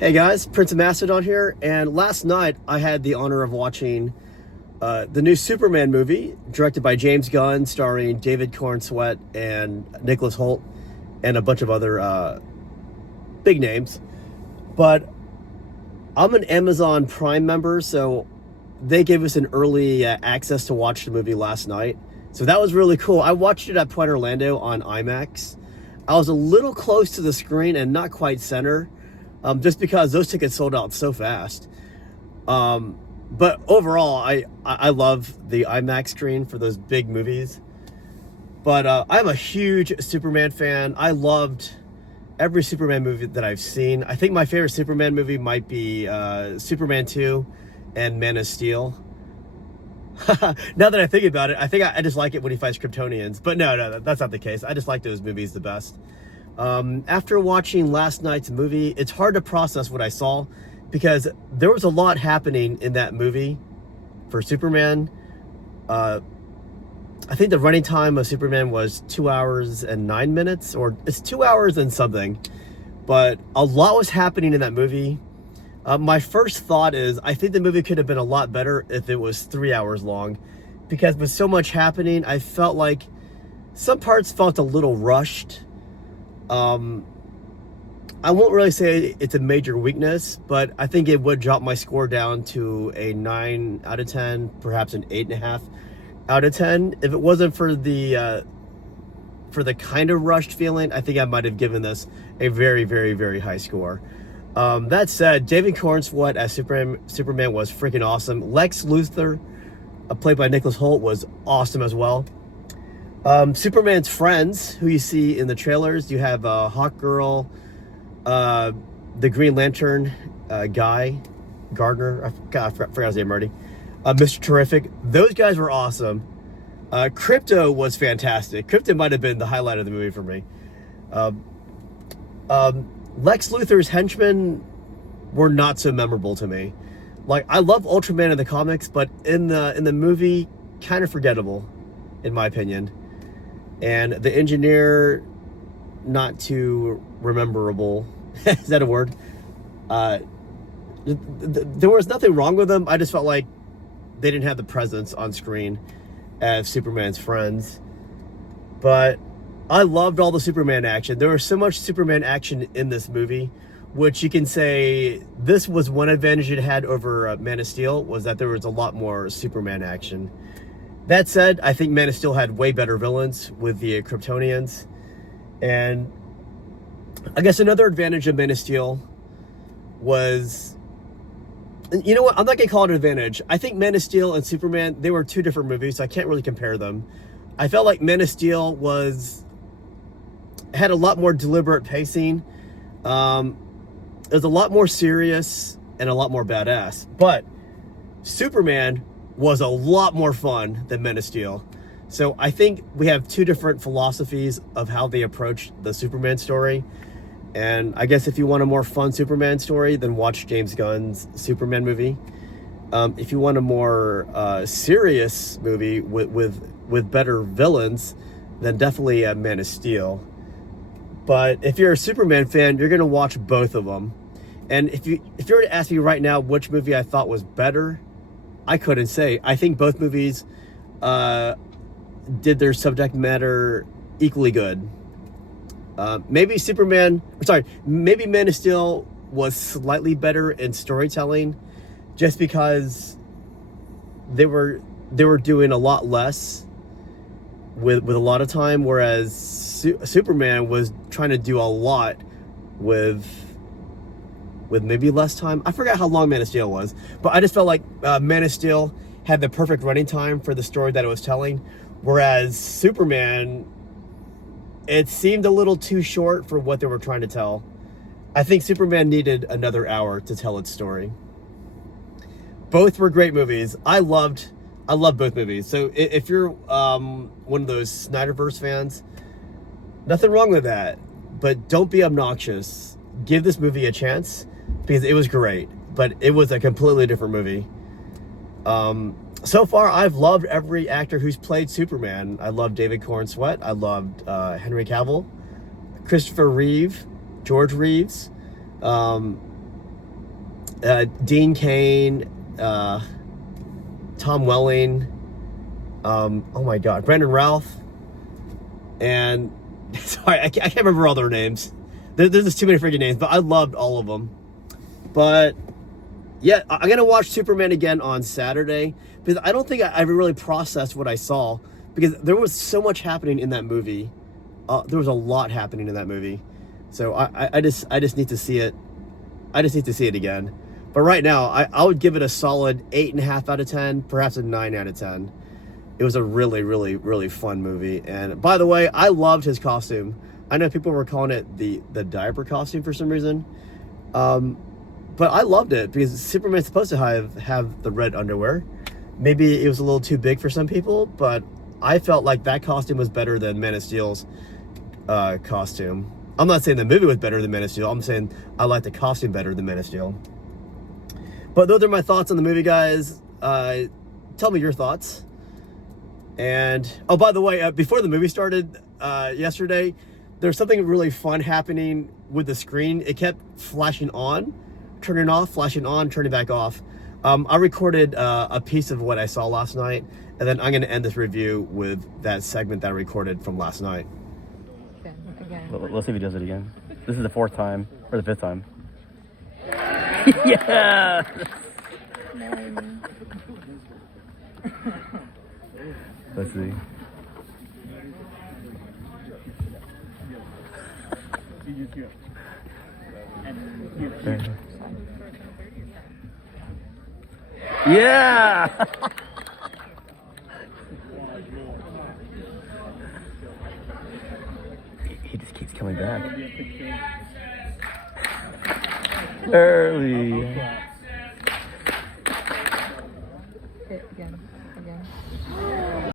Hey guys, Prince of Macedon here, and last night I had the honor of watching the new Superman movie, directed by James Gunn, starring David Cornsweet and Nicholas Hoult, and a bunch of other big names. But I'm an Amazon Prime member, so they gave us an early access to watch the movie last night. So that was really cool. I watched it at Point Orlando on IMAX. I was a little close to the screen and not quite center. Just because those tickets sold out so fast. But overall, I love the IMAX screen for those big movies. But I'm a huge Superman fan. I loved every Superman movie that I've seen. I think my favorite Superman movie might be Superman 2 and Man of Steel. Now that I think about it, I think I just like it when he fights Kryptonians. But no, that's not the case. I just like those movies the best. After watching last night's movie, it's hard to process what I saw because there was a lot happening in that movie for Superman. I think the running time of Superman was 2 hours and 9 minutes, or it's 2 hours and something, but a lot was happening in that movie. My first thought is I think the movie could have been a lot better if it was 3 hours long, because with so much happening, I felt like some parts felt a little rushed. I won't really say it's a major weakness, but I think it would drop my score down to a 9 out of 10, perhaps an 8.5 out of 10. If it wasn't for the kind of rushed feeling, I think I might have given this a very, very, very high score. That said, David Cornsweet as Superman was freaking awesome. Lex Luthor, played by Nicholas Hoult, was awesome as well. Superman's friends, who you see in the trailers, you have Hawkgirl, the Green Lantern guy, Gardner, I forgot his name already, Mr. Terrific. Those guys were awesome. Crypto was fantastic. Crypto might have been the highlight of the movie for me. Lex Luthor's henchmen were not so memorable to me. Like, I love Ultraman in the comics, but in the movie, kind of forgettable, in my opinion. And the engineer, not too rememberable. Is that a word? There was nothing wrong with them. I just felt like they didn't have the presence on screen as Superman's friends. But I loved all the Superman action. There was so much Superman action in this movie, which you can say this was one advantage it had over Man of Steel, was that there was a lot more Superman action. That said, I think Man of Steel had way better villains with the Kryptonians. And I guess another advantage of Man of Steel was, you know what, I'm not going to call it an advantage. I think Man of Steel and Superman, they were two different movies, so I can't really compare them. I felt like Man of Steel had a lot more deliberate pacing. It was a lot more serious and a lot more badass. But Superman was a lot more fun than Man of Steel. So I think we have two different philosophies of how they approach the Superman story. And I guess if you want a more fun Superman story, then watch James Gunn's Superman movie. If you want a more serious movie with better villains, then definitely Man of Steel. But if you're a Superman fan, you're gonna watch both of them. And if you were to ask me right now which movie I thought was better, I couldn't say. I think both movies did their subject matter equally good. Maybe Man of Steel was slightly better in storytelling, just because they were doing a lot less with a lot of time, whereas Superman was trying to do a lot with maybe less time. I forgot how long Man of Steel was, but I just felt like Man of Steel had the perfect running time for the story that it was telling, whereas Superman, it seemed a little too short for what they were trying to tell. I think Superman needed another hour to tell its story. Both were great movies. I loved both movies. So if you're one of those Snyderverse fans, nothing wrong with that, but don't be obnoxious. Give this movie a chance, because it was great, but it was a completely different movie. So far, I've loved every actor who's played Superman. I loved David Cornsweet. I loved Henry Cavill, Christopher Reeve, George Reeves. Dean Cain, Tom Welling, oh my God, Brandon Routh, and sorry, I can't remember all their names. There's just too many freaking names, but I loved all of them. But yeah, I'm gonna watch Superman again on Saturday because I don't think I ever really processed what I saw because there was so much happening in that movie. There was a lot happening in that movie, so I just need to see it. I just need to see it again. But right now, I would give it a solid 8.5 out of 10, perhaps a 9 out of 10. It was a really, really, really fun movie. And by the way, I loved his costume. I know people were calling it the diaper costume for some reason. But I loved it because Superman's supposed to have the red underwear. Maybe it was a little too big for some people, but I felt like that costume was better than Man of Steel's costume. I'm not saying the movie was better than Man of Steel. I'm saying I like the costume better than Man of Steel. But those are my thoughts on the movie, guys. Tell me your thoughts. And, oh, by the way, before the movie started yesterday, there's something really fun happening with the screen. It kept flashing on, turning off, flashing on, turning back off. I recorded a piece of what I saw last night, and then I'm going to end this review with that segment that I recorded from last night. Again. Let's see if he does it again. This is the 4th time, or the 5th time. Yeah! Let's see. Yeah! He just keeps coming back. Early. Again.